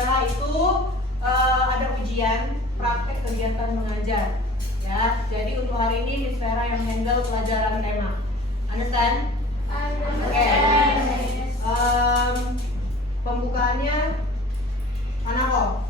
Misfera itu ada ujian praktek kegiatan mengajar. Ya, jadi untuk hari ini Misfera yang handle pelajaran tema. Understand? Oke. Pembukaannya Hanako.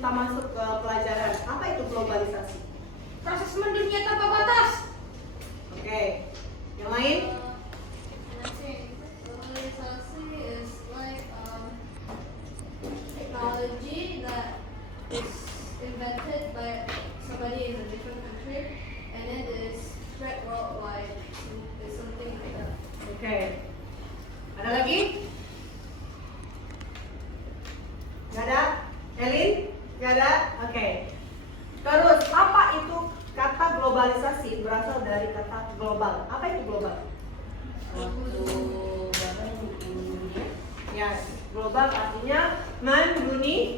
kita masuk ke pelajaran. Apa itu globalisasi? Proses mendunia tanpa batas. Oke. Yang lain? Globalisasi is like technology that is invented by somebody in a different country and then is spread worldwide. It's something like that. Oke. Ada lagi? Gak ada? Elin? Gak ada? Oke. Terus apa itu kata globalisasi? Berasal dari kata global. Apa itu global? Ya, global artinya mendunia.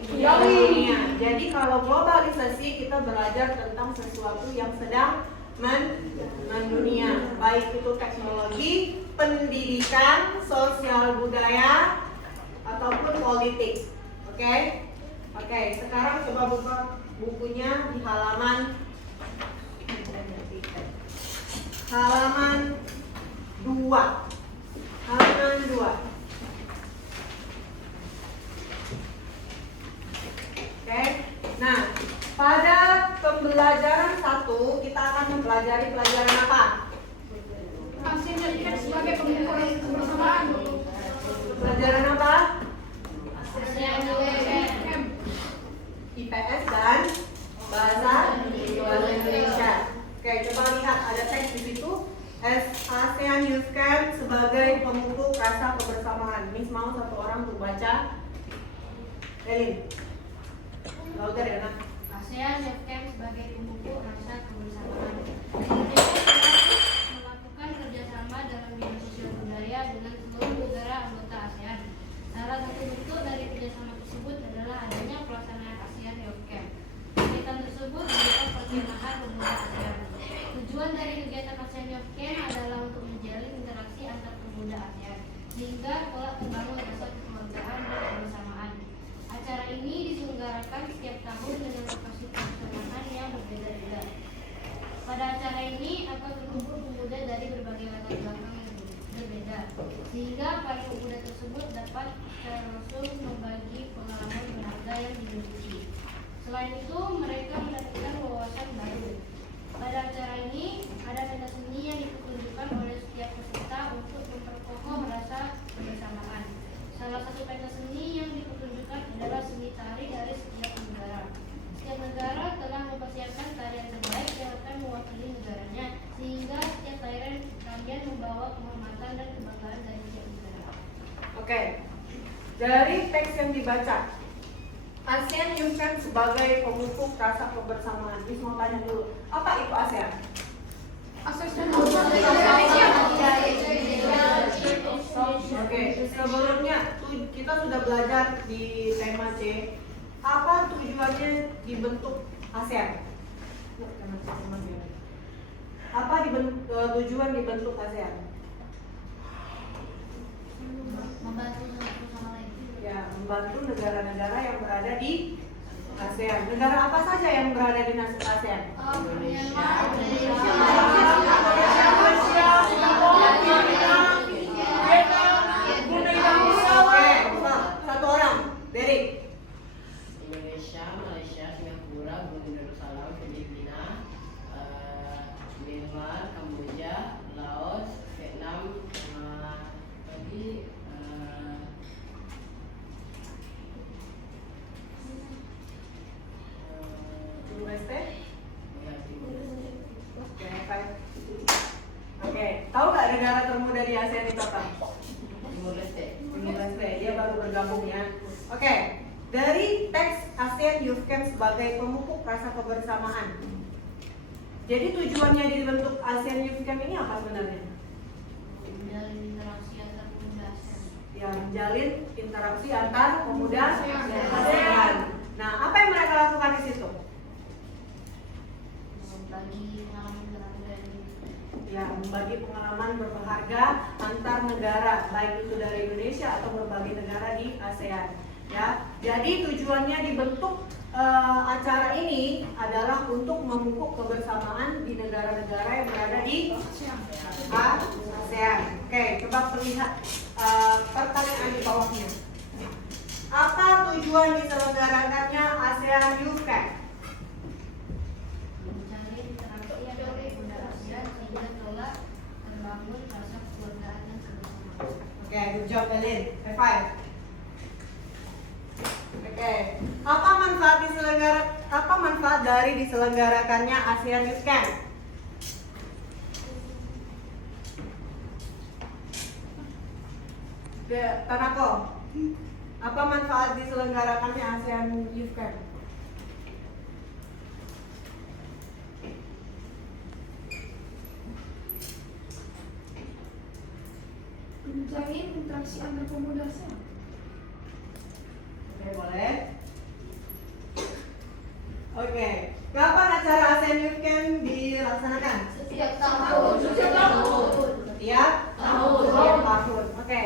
Jadi kalau globalisasi kita belajar tentang sesuatu yang sedang mendunia, baik itu teknologi, pendidikan, sosial budaya, ataupun politik. Oke? Oke, sekarang coba buka bukunya di halaman 2. Halaman 2. Oke. Nah, pada pembelajaran 1 kita akan mempelajari pelajaran apa? ASEAN Youth sebagai pemukul kebersamaan. Pelajaran apa? ASEAN IPS dan bahasa Indonesia. Oke, coba lihat ada teks di situ. ASEAN Youth Camp sebagai pemupuk rasa kebersamaan. Miss mau satu orang untuk baca. Elin. Louder ya, nak. ASEAN Youth Camp sebagai pemupuk rasa kebersamaan. Indonesia telah melakukan kerjasama dalam bidang sosial budaya dengan seluruh negara anggota ASEAN. Salah satu bentuk dari kerjasama tersebut adalah adanya pelaksanaan ASEAN Youth Camp. Kegiatan tersebut berupa perkemahan pemuda ASEAN. Tujuan dari kegiatan ASEAN Youth Camp adalah untuk menjalin interaksi antar pemuda ASEAN sehingga kelak terbangun rasa kekeluargaan dan kebersamaan. Acara ini diselenggarakan setiap tahun dengan lokasi pelaksanaan yang berbeda-beda. Pada acara ini akan berkumpul pemuda dari berbagai latar belakang yang berbeda, sehingga para pemuda tersebut dapat secara langsung membagi pengalaman berharga yang dimiliki. Selain itu, mereka mendapatkan wawasan baru. Pada acara ini, ada pentas seni yang dipertunjukkan oleh setiap peserta untuk memperkokoh rasa kebersamaan. Salah satu pentas seni yang dipertunjukkan adalah seni tari dari setiap negara. Setiap negara telah mempersiapkan tarian terbaik yang akan mewakili negaranya, sehingga setiap tarian membawa kehormatan dan kebanggaan dari setiap negara. Oke. Dari teks yang dibaca, ASEAN Youth Camp sebagai pemupuk rasa kebersamaan. Miss mau tanya dulu, apa itu ASEAN? ASEAN Oke, sebelumnya kita sudah belajar di tema C. Apa tujuannya dibentuk ASEAN? Apa tujuan dibentuk ASEAN? Membantu satu sama lain. Ya, membantu negara-negara yang berada di ASEAN. Negara apa saja yang berada di ASEAN? Myanmar, Oke, satu orang, Derek. Indonesia, Malaysia, Singapura, Brunei Darussalam, Filipina, Myanmar, Kamboja, Laos, Vietnam, sama lagi Timur Leste. ya, Timur Leste. Oke, five. Oke, tahu nggak negara termuda di ASEAN itu apa? Timur Leste. Timur Leste, dia baru bergabung ya. Oke, dari teks ASEAN Youth Camp sebagai pemupuk rasa kebersamaan. Jadi tujuannya dibentuk ASEAN Youth Camp ini apa sebenarnya? menjalin interaksi antar pemuda ASEAN. Ya, menjalin interaksi antar pemuda ASEAN. Nah, apa yang mereka lakukan di situ? Membagi pengalaman berharga ini. Ya, membagi pengalaman berharga antar negara, baik itu dari Indonesia atau berbagai negara di ASEAN. Ya, jadi tujuannya dibentuk acara ini adalah untuk memupuk kebersamaan di negara-negara yang berada di ASEAN. Oke, coba lihat pertanyaan di bawahnya. Apa tujuan diselenggarakannya ASEAN Youth Camp? Mencari interaksi yang berbeda Asia sehingga kelak terbangun rasa kekeluargaan dan kebersamaan. Oke, good job Elin. High five. Oke, apa manfaat dari diselenggarakannya ASEAN Youth Camp? Tanako, apa manfaat diselenggarakannya ASEAN Youth Camp? Menjalin interaksi antar pemuda ASEAN. Oke, boleh. Oke, kapan acara ASEAN Youth Camp dilaksanakan? Setiap tahun. Setiap tahun. Setiap tahun. Oke.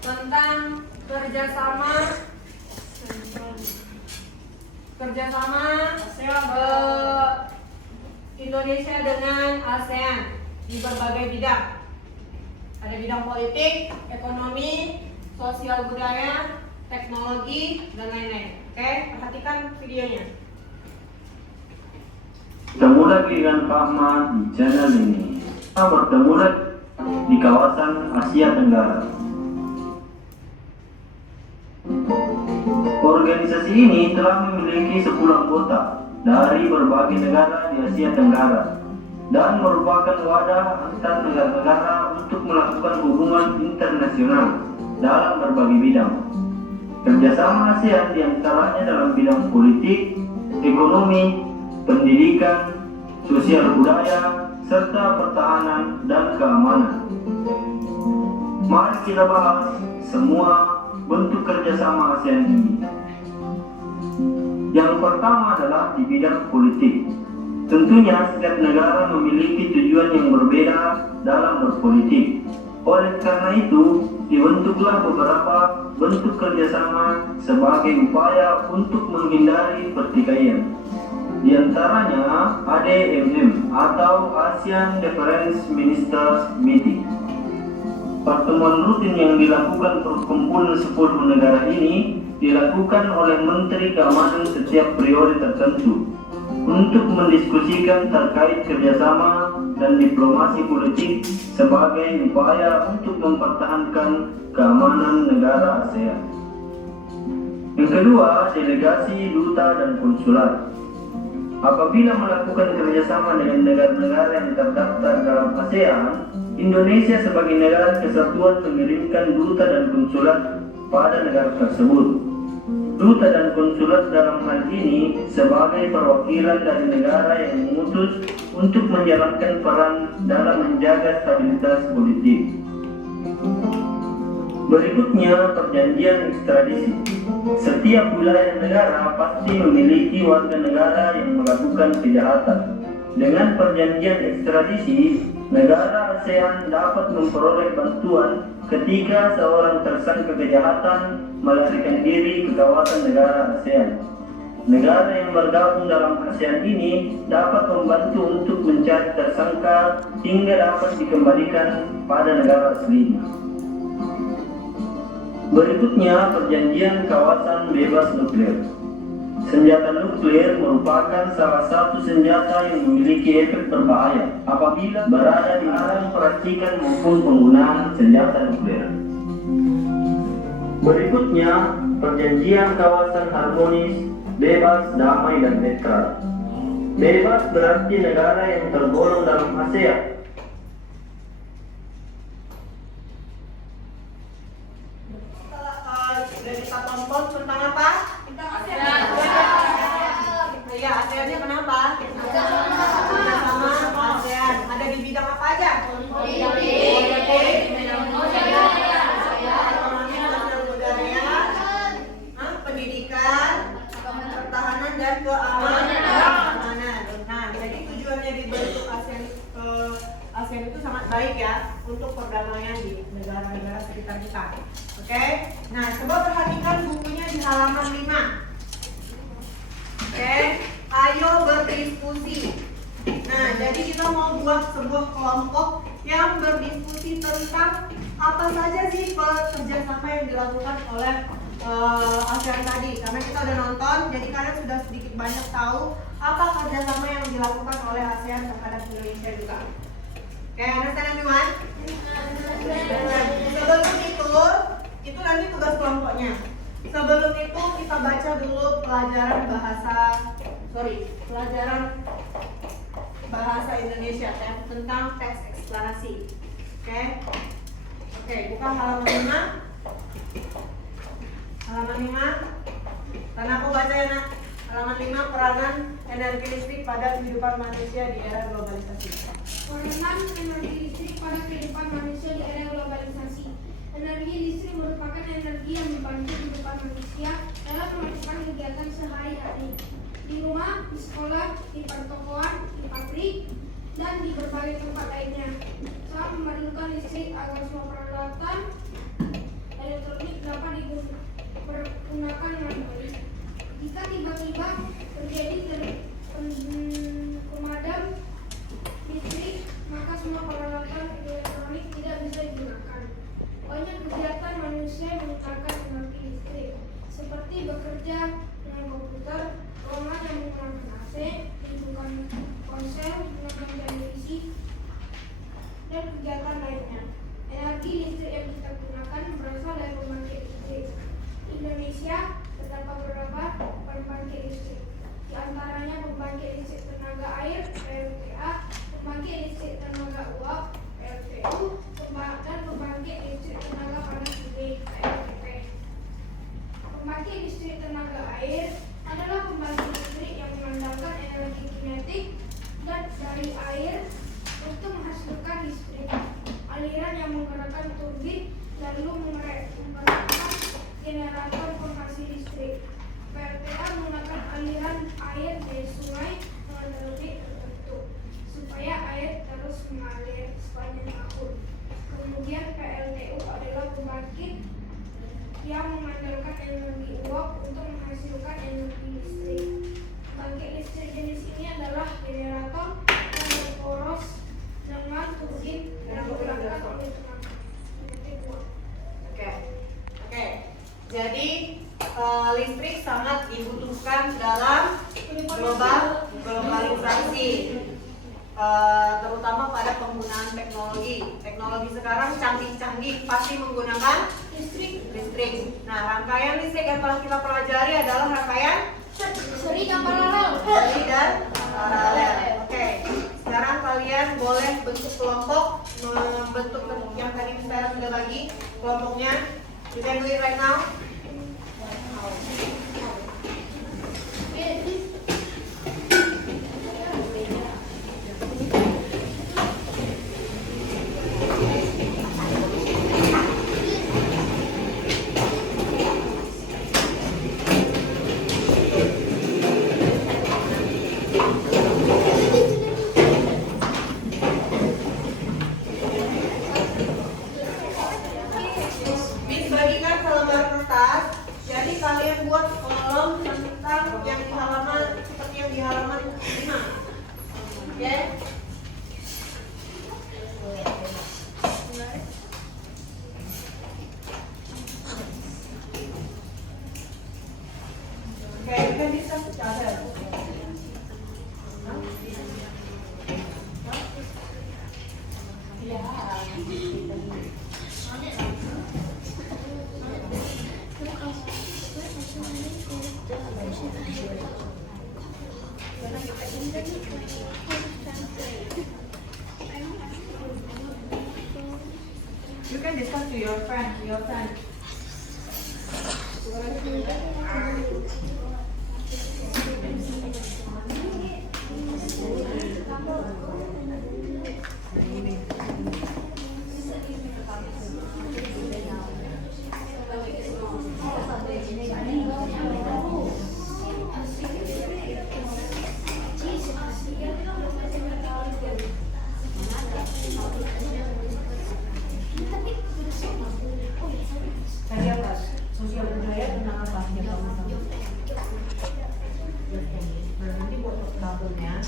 Tentang kerjasama Indonesia dengan ASEAN di berbagai bidang. Ada bidang politik, ekonomi, sosial budaya, teknologi, dan lain-lain. Oke, perhatikan videonya. Bertemu lagi dengan Pak Ma di channel ini. Kita bertemu lagi di kawasan Asia Tenggara. Organisasi ini telah memiliki 10 anggota dari berbagai negara di Asia Tenggara dan merupakan wadah antar negara-negara untuk melakukan hubungan internasional dalam berbagai bidang. Kerjasama ASEAN diantaranya dalam bidang politik, ekonomi, pendidikan, sosial budaya, serta pertahanan dan keamanan. Mari kita bahas semua bentuk kerjasama ASEAN ini. Yang pertama adalah di bidang politik. Tentunya setiap negara memiliki tujuan yang berbeda dalam berpolitik. Oleh karena itu, dibentuklah beberapa bentuk kerjasama sebagai upaya untuk menghindari pertikaian. Di antaranya ADMM atau ASEAN Defense Ministers Meeting. Pertemuan rutin yang dilakukan perkumpulan 10 negara ini dilakukan oleh Menteri Keamanan setiap periode tertentu untuk mendiskusikan terkait kerjasama dan diplomasi politik sebagai upaya untuk mempertahankan keamanan negara ASEAN. Yang kedua, delegasi, duta, dan konsulat. Apabila melakukan kerjasama dengan negara-negara yang terdaftar dalam ASEAN, Indonesia sebagai negara kesatuan mengirimkan duta dan konsulat pada negara tersebut. Duta dan konsulat dalam hal ini sebagai perwakilan dari negara yang memutus untuk menjalankan peran dalam menjaga stabilitas politik. Berikutnya, perjanjian ekstradisi. Setiap wilayah negara pasti memiliki warga negara yang melakukan kejahatan. Dengan perjanjian ekstradisi, negara ASEAN dapat memperoleh bantuan ketika seorang tersangka kejahatan melarikan diri ke kawasan negara ASEAN. Negara yang bergabung dalam ASEAN ini dapat membantu untuk mencari tersangka hingga dapat dikembalikan pada negara aslinya. Berikutnya, perjanjian kawasan bebas nuklir. Senjata nuklir merupakan salah satu senjata yang memiliki efek berbahaya apabila berada di dalam peracikan maupun penggunaan senjata nuklir. Berikutnya, perjanjian kawasan harmonis, bebas, damai, dan netral. Bebas berarti negara yang tergolong dalam ASEAN Sudah kita tonton tentang apa? Tentang ASEAN. Iya, ASEAN-nya kenapa? Sama ASEAN. Ada di bidang apa aja? Politik, ekonomi, sosial budaya, pendidikan, pertahanan dan keamanan. Nah, jadi tujuannya dibentuk ASEAN itu sangat baik ya untuk perdamaian di negara-negara sekitar kita. Oke, nah coba perhatikan bukunya di halaman 5. Oke, ayo berdiskusi. Nah, jadi kita mau buat sebuah kelompok yang berdiskusi tentang apa saja sih kerjasama yang dilakukan oleh ASEAN tadi, karena kita udah nonton, jadi kalian sudah sedikit banyak tahu apa kerjasama yang dilakukan oleh ASEAN terhadap Indonesia juga. Oke, understand everyone? Sebelum itu nanti tugas kelompoknya. Sebelum itu kita baca dulu pelajaran bahasa Indonesia tentang teks eksplanasi. Oke, buka halaman 5. Halaman 5. Karena aku baca ya nak. Halaman 5, peranan energi listrik pada kehidupan manusia di era globalisasi. Peranan energi listrik pada kehidupan manusia di era globalisasi. Energi listrik merupakan energi yang membantu kehidupan manusia dalam melakukan kegiatan sehari-hari di rumah, di sekolah, di pertokoan, di pabrik, dan di berbagai tempat lainnya. Saat memerlukan listrik agar semua peralatan elektronik dapat digunakan dengan baik. Jika tiba-tiba terjadi pemadam listrik, maka semua peralatan elektronik tidak bisa digunakan. Banyak kegiatan manusia menggunakan energi listrik, seperti bekerja dengan komputer, ruangan yang menggunakan AC, hidupkan ponsel, menonton televisi, dan kegiatan lainnya. Energi listrik yang kita gunakan berasal dari pembangkit listrik. Di Indonesia terdapat beberapa pembangkit listrik, di antaranya pembangkit listrik tenaga air (PLTA), pembangkit listrik tenaga uap (PLTU), dan pembangkit listrik tenaga panas bumi (PLTP). Pembangkit listrik tenaga air adalah pembangkit listrik yang mengandalkan energi kinetik dan dari air untuk menghasilkan listrik. Aliran yang menggerakkan turbin lalu menggerakkan generator penghasil listrik. PLTA menggunakan aliran air dari sungai dengan teknik tertentu supaya air terus mengalir sepanjang tahun. Kemudian PLTU adalah pembangkit yang mengandalkan energi uap untuk menghasilkan energi listrik. Pembangkit listrik jenis ini adalah generator yang berporos dengan turbin yang digerakkan oleh tenaga kinetik uap. Oke. Jadi listrik sangat dibutuhkan dalam globalisasi, terutama pada penggunaan teknologi. Teknologi sekarang canggih-canggih, pasti menggunakan listrik. Nah, rangkaian listrik yang telah kita pelajari adalah rangkaian Seri dan paralel. Oke. Sekarang kalian boleh bentuk kelompok, membentuk yang tadi Sarah sudah bagi kelompoknya. You can do it right now. Bagikan selembar kertas, jadi kalian buat kolom tentang yang di halaman seperti yang di halaman 5. Oke? Oke, kita bisa secara. You can discuss to your friend. Tadi apa? Sosial budaya tentang apa? Nanti buat tabelnya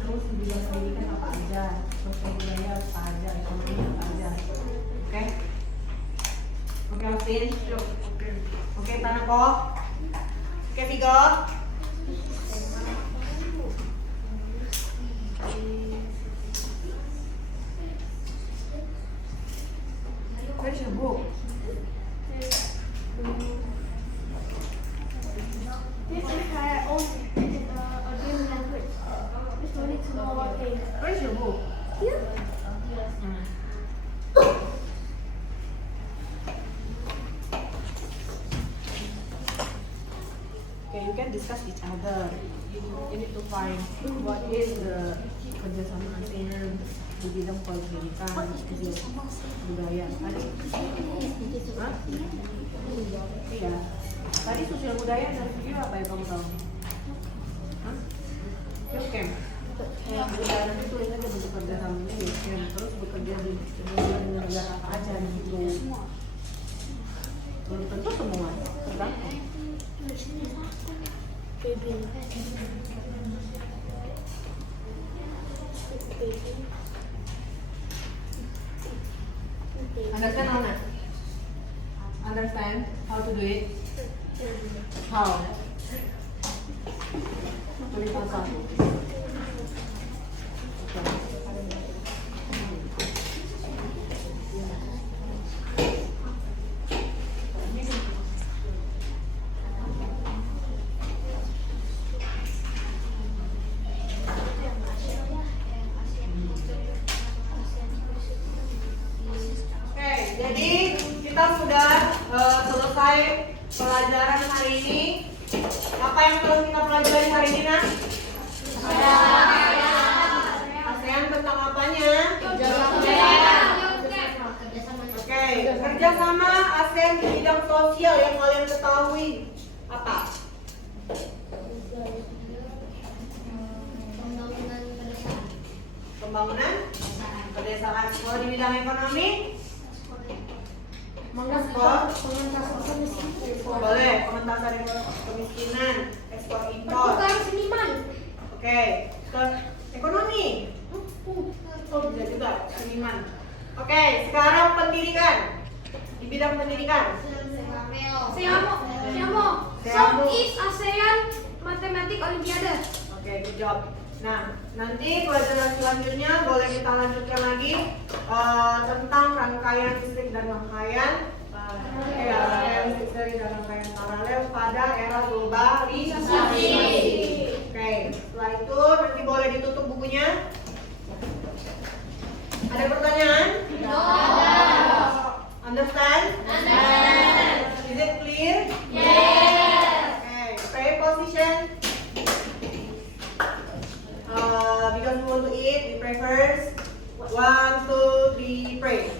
terus juga pendidikan apa aja, sosial budaya apa aja, ekonomi apa aja. Oke, Alvin. Oke, Tanako. Oke, Vigo. Where's your book? This is kayak a game language. Just wanted to know what they. Where's your book? Here. Okay, you can discuss each other. You need to find what is the kerjasama ASEAN di bidang pendidikan, budaya. Tadi, hah? Iya. Tadi sosial budaya dari video apa yang kamu tahu? Hah? Field camp. Budaya nanti tulisnya aja bentuk kerjasamanya field camp. Terus bekerja di negara apa aja gitu. Belum tentu semua, tergantung. Understand or not? Understand how to do it? How? Tulisan satu. Oke, jadi kita sudah selesai pelajaran hari ini. Apa yang perlu kita pelajari hari ini, Nak? ASEAN tentang apanya? Oke, kerjasama ASEAN di bidang sosial yang kalian ketahui apa? Pembangunan pedesaan. Kalau di bidang ekonomi, ekspor, boleh pengentasan kemiskinan, ekspor impor. Pertukaran seniman. Oke, ke ekonomi. Oh, bisa juga seniman. Oke, sekarang pendidikan. Di bidang pendidikan. Seamo. Southeast ASEAN Matematik Olimpiade. Oke, good job. Nah, nanti pelajaran selanjutnya boleh kita lanjutkan lagi tentang rangkaian listrik dan rangkaian listrik dan rangkaian paralel pada era globalisasi. Oke, setelah itu nanti boleh ditutup bukunya. Ada pertanyaan? Understand? Is it clear? Okay, pray position. Because we want to eat, we pray first. 1, 2, 3, pray.